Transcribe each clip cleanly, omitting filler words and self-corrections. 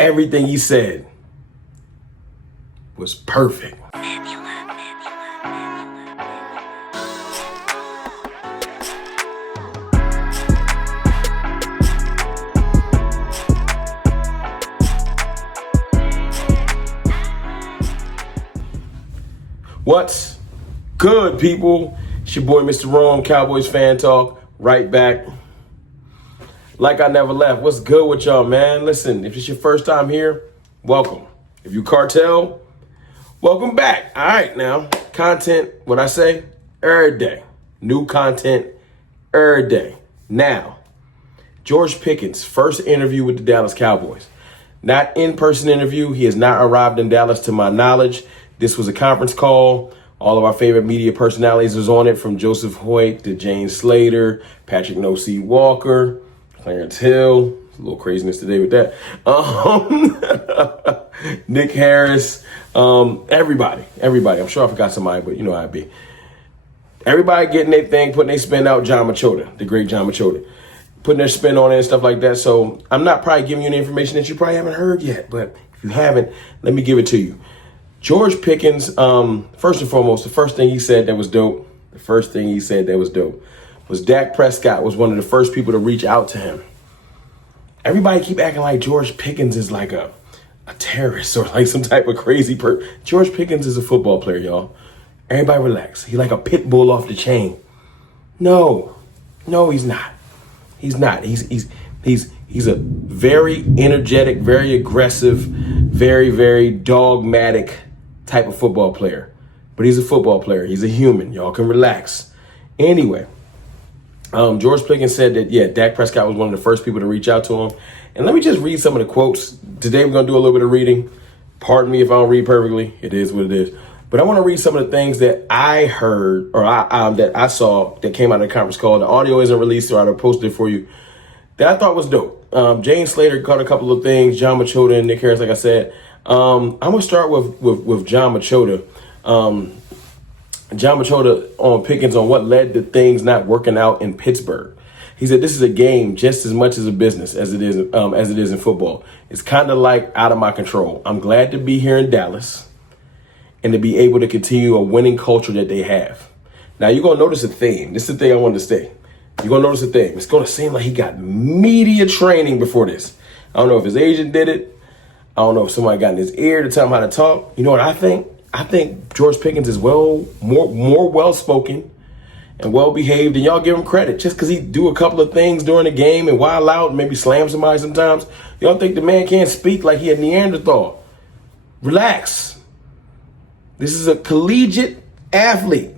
everything he said was perfect. What's good, people? It's your boy, Mr. Rome, Cowboys Fan Talk, right back. Like I never left. What's good with y'all, man? Listen, if it's your first time here, welcome. If you cartel, welcome back. All right, now, content, what I say, every day. New content, every day. Now, George Pickens, first interview with the Dallas Cowboys. Not in-person interview. He has not arrived in Dallas to my knowledge. This was a conference call. All of our favorite media personalities was on it, from Joseph Hoyt to Jane Slater, Patrick No-C Walker, Clarence Hill. A little craziness today with that. Nick Harris. Everybody. I'm sure I forgot somebody, but you know how it be. Everybody getting their thing, putting their spin out. John Machota, the great John Machota, putting their spin on it and stuff like that. So I'm not probably giving you any information that you probably haven't heard yet, but if you haven't, let me give it to you. George Pickens, first and foremost, the first thing he said that was dope, was Dak Prescott was one of the first people to reach out to him. Everybody keep acting like George Pickens is like a terrorist or like some type of crazy person. George Pickens is a football player, y'all. Everybody relax. He's like a pit bull off the chain. No, he's not. He's not. He's a very energetic, very aggressive, very, very dogmatic type of football player. But he's a football player. He's a human. Y'all can relax. Anyway, George Pickens said that, Dak Prescott was one of the first people to reach out to him. And let me just read some of the quotes. Today we're going to do a little bit of reading. Pardon me if I don't read perfectly. It is what it is. But I want to read some of the things that I heard or that I saw that came out of the conference call. The audio isn't released, so I'll post it for you. That I thought was dope. Jane Slater caught a couple of things. John Machota and Nick Harris, like I said. I'm going to start with John Machota. John Machota on Pickens on what led to things not working out in Pittsburgh. He said this is a game just as much as a business as it is in football. It's kind of like out of my control. I'm glad to be here in Dallas and to be able to continue a winning culture that they have. Now, you're going to notice a theme. This is the thing I wanted to say. You're going to notice a thing. It's going to seem like he got media training before this. I don't know if his agent did it. I don't know if somebody got in his ear to tell him how to talk. You know what I think? I think George Pickens is more well-spoken and well-behaved, and y'all give him credit. Just because he do a couple of things during the game and wild out and maybe slam somebody sometimes, y'all think the man can't speak like he a Neanderthal. Relax. This is a collegiate athlete.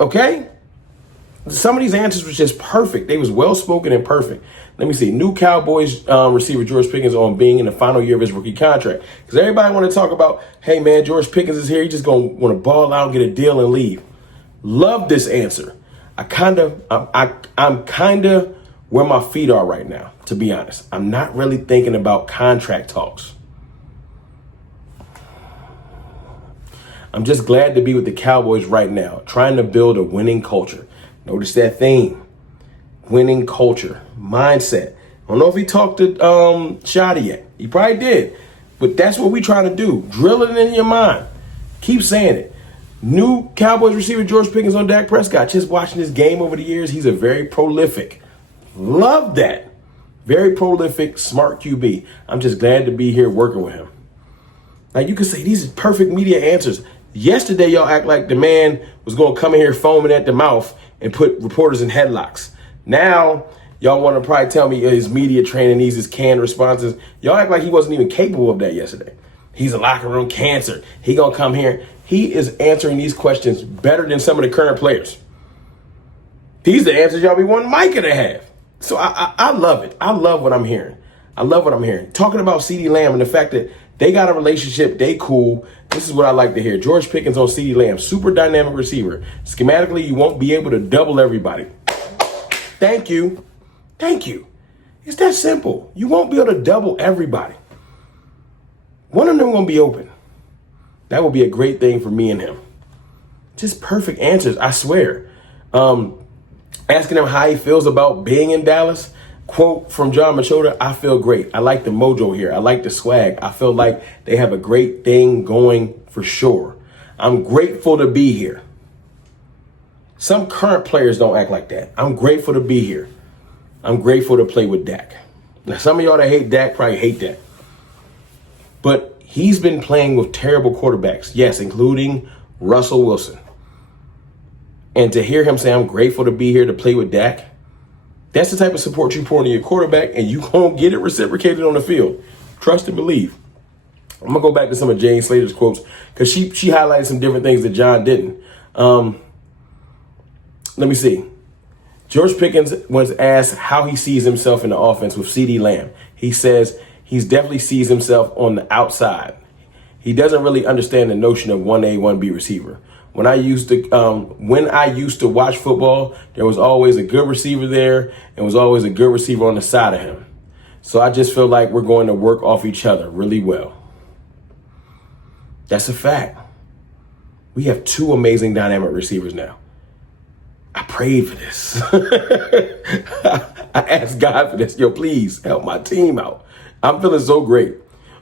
Okay? Some of these answers was just perfect. They was well-spoken and perfect. Let me see. New Cowboys receiver George Pickens on being in the final year of his rookie contract. Because everybody want to talk about, hey, man, George Pickens is here. He's just going to want to ball out, get a deal, and leave. Love this answer. I'm kind of where my feet are right now, to be honest. I'm not really thinking about contract talks. I'm just glad to be with the Cowboys right now, trying to build a winning culture. Notice that theme. Winning culture. Mindset. I don't know if he talked to Shotty yet. He probably did. But that's what we trying to do. Drill it in your mind. Keep saying it. New Cowboys receiver George Pickens on Dak Prescott. Just watching this game over the years, he's a very prolific. Love that. Very prolific, smart QB. I'm just glad to be here working with him. Like, you could say these are perfect media answers. Yesterday, y'all act like the man was going to come in here foaming at the mouth and put reporters in headlocks. Now, y'all want to probably tell me his media training needs his canned responses. Y'all act like he wasn't even capable of that yesterday. He's a locker room cancer. He going to come here. He is answering these questions better than some of the current players. These are the answers y'all be wanting Micah to have. So I love it. I love what I'm hearing. Talking about CeeDee Lamb and the fact that they got a relationship, they cool. This is what I like to hear. George Pickens on CeeDee Lamb, super dynamic receiver. Schematically, you won't be able to double everybody. Thank you. It's that simple. You won't be able to double everybody. One of them going to be open. That would be a great thing for me and him. Just perfect answers, I swear. Asking him how he feels about being in Dallas. Quote from John Machota, I feel great. I like the mojo here. I like the swag. I feel like they have a great thing going for sure. I'm grateful to be here. Some current players don't act like that. I'm grateful to be here. I'm grateful to play with Dak. Now, some of y'all that hate Dak probably hate that. But he's been playing with terrible quarterbacks. Yes, including Russell Wilson. And to hear him say, I'm grateful to be here to play with Dak, that's the type of support you pour into your quarterback, and you won't get it reciprocated on the field. Trust and believe. I'm going to go back to some of Jane Slater's quotes because she highlighted some different things that John didn't. Let me see. George Pickens was asked how he sees himself in the offense with CeeDee Lamb. He says he definitely sees himself on the outside. He doesn't really understand the notion of 1A, 1B receiver. When I used to watch football, there was always a good receiver there and was always a good receiver on the side of him. So I just feel like we're going to work off each other really well. That's a fact. We have two amazing dynamic receivers now. I prayed for this. I asked God for this. Yo, please help my team out. I'm feeling so great.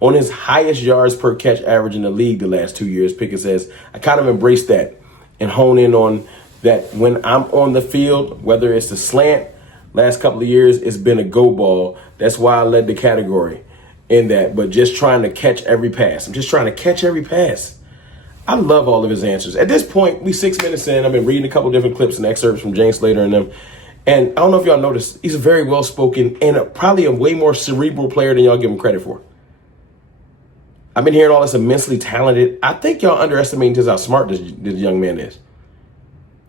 On his highest yards per catch average in the league the last 2 years, Pickens says, I kind of embrace that and hone in on that when I'm on the field, whether it's a slant, last couple of years, it's been a go ball. That's why I led the category in that, but just trying to catch every pass. I'm just trying to catch every pass. I love all of his answers. At this point, we 6 minutes in. I've been reading a couple different clips and excerpts from Jane Slater and them. And I don't know if y'all noticed, he's a very well-spoken and probably a way more cerebral player than y'all give him credit for. I've been hearing all this immensely talented. I think y'all underestimating just how smart this young man is.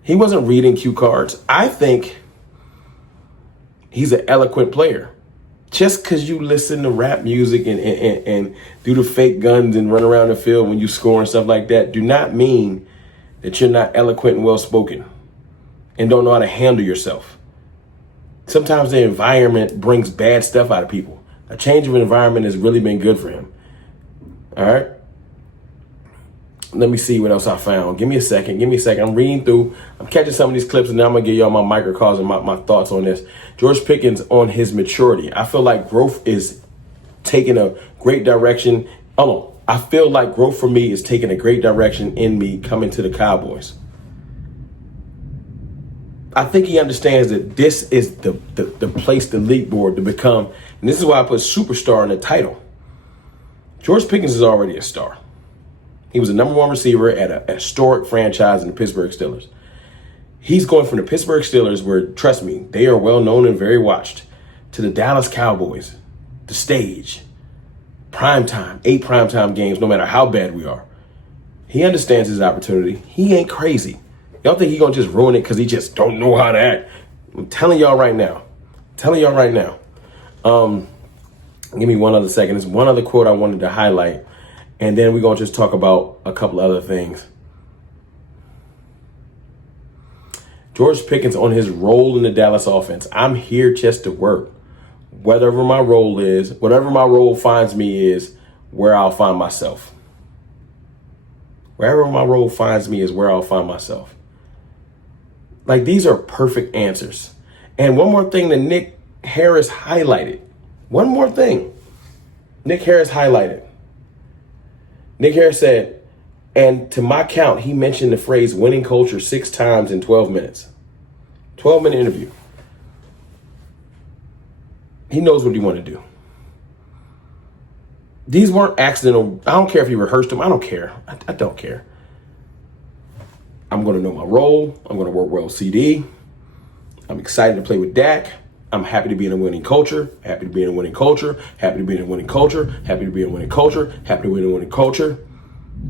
He wasn't reading cue cards. I think he's an eloquent player. Just because you listen to rap music and do the fake guns and run around the field when you score and stuff like that, do not mean that you're not eloquent and well-spoken and don't know how to handle yourself. Sometimes the environment brings bad stuff out of people. A change of environment has really been good for him. All right. Let me see what else I found. Give me a second. I'm reading through. I'm catching some of these clips, and now I'm going to give y'all my microcosm and my thoughts on this. George Pickens on his maturity. I feel like growth is taking a great direction. I feel like growth for me is taking a great direction in me coming to the Cowboys. I think he understands that this is the place, the league board to become. And this is why I put superstar in the title. George Pickens is already a star. He was the number one receiver at a historic franchise in the Pittsburgh Steelers. He's going from the Pittsburgh Steelers, where, trust me, they are well known and very watched, to the Dallas Cowboys, the stage, primetime, 8 primetime games, no matter how bad we are. He understands his opportunity. He ain't crazy. Y'all think he's going to just ruin it because he just don't know how to act? I'm telling y'all right now. Give me one other second. There's one other quote I wanted to highlight, and then we're going to just talk about a couple other things. George Pickens on his role in the Dallas offense. I'm here just to work. Whatever my role finds me is where I'll find myself. Wherever my role finds me is where I'll find myself. Like, these are perfect answers. And one more thing that Nick Harris highlighted. One more thing. Nick Harris highlighted. Nick Harris said, and to my count, he mentioned the phrase winning culture 6 times in 12 minutes. 12-minute interview. He knows what he wanted to do. These weren't accidental. I don't care if he rehearsed them. I don't care. I don't care. I'm going to know my role. I'm going to work well with CD. I'm excited to play with Dak. I'm happy to be in a winning culture. Happy to be in a winning culture. Happy to be in a winning culture. Happy to be in a winning culture. Happy to be in a winning culture.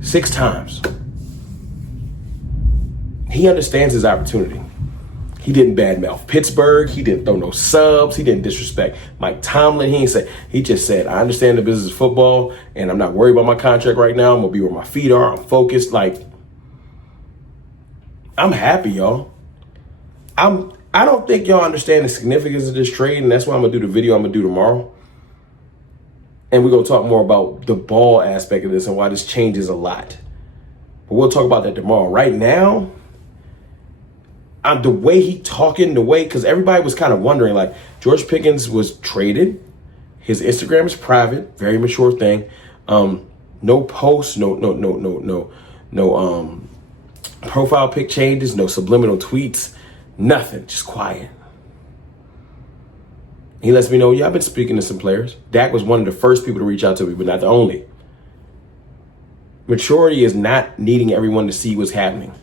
6 times. He understands his opportunity. He didn't badmouth Pittsburgh. He didn't throw no subs. He didn't disrespect Mike Tomlin. He just said, I understand the business of football, and I'm not worried about my contract right now. I'm going to be where my feet are. I'm focused. I'm happy, y'all. I don't think y'all understand the significance of this trade, and that's why I'm going to do the video I'm going to do tomorrow. And we're going to talk more about the ball aspect of this and why this changes a lot. But we'll talk about that tomorrow. Right now, the way he talking, the way, because everybody was kind of wondering, like, George Pickens was traded. His Instagram is private, very mature thing. No posts, no profile pic changes, no subliminal tweets, nothing, just quiet. He lets me know, yeah, I've been speaking to some players. Dak was one of the first people to reach out to me, but not the only. Maturity is not needing everyone to see what's happening.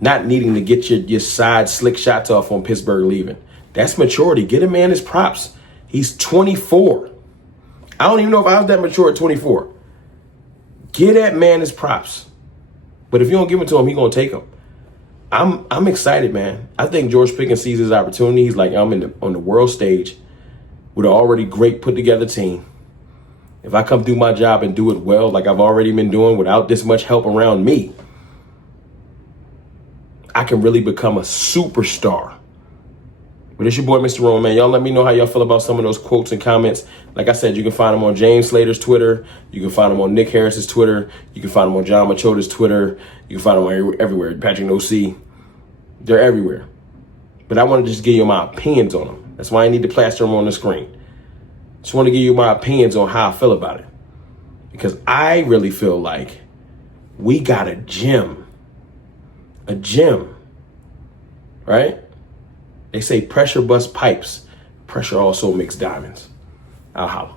Not needing to get your side slick shots off on Pittsburgh leaving. That's maturity. Get a man his props. He's 24. I don't even know if I was that mature at 24. Get that man his props. But if you don't give it to him, he's going to take them. I'm excited, man. I think George Pickens sees his opportunity. He's like, I'm on the world stage with an already great put together team. If I come do my job and do it well, like I've already been doing without this much help around me, I can really become a superstar. But it's your boy, Mr. Roman, man. Y'all let me know how y'all feel about some of those quotes and comments. Like I said, you can find them on James Slater's Twitter. You can find them on Nick Harris's Twitter. You can find them on John Machota's Twitter. You can find them everywhere. Patrick No-C. They're everywhere. But I want to just give you my opinions on them. That's why I need to plaster them on the screen. Just want to give you my opinions on how I feel about it. Because I really feel like we got a gem. A gem. Right? They say pressure busts pipes. Pressure also makes diamonds. I'll holla.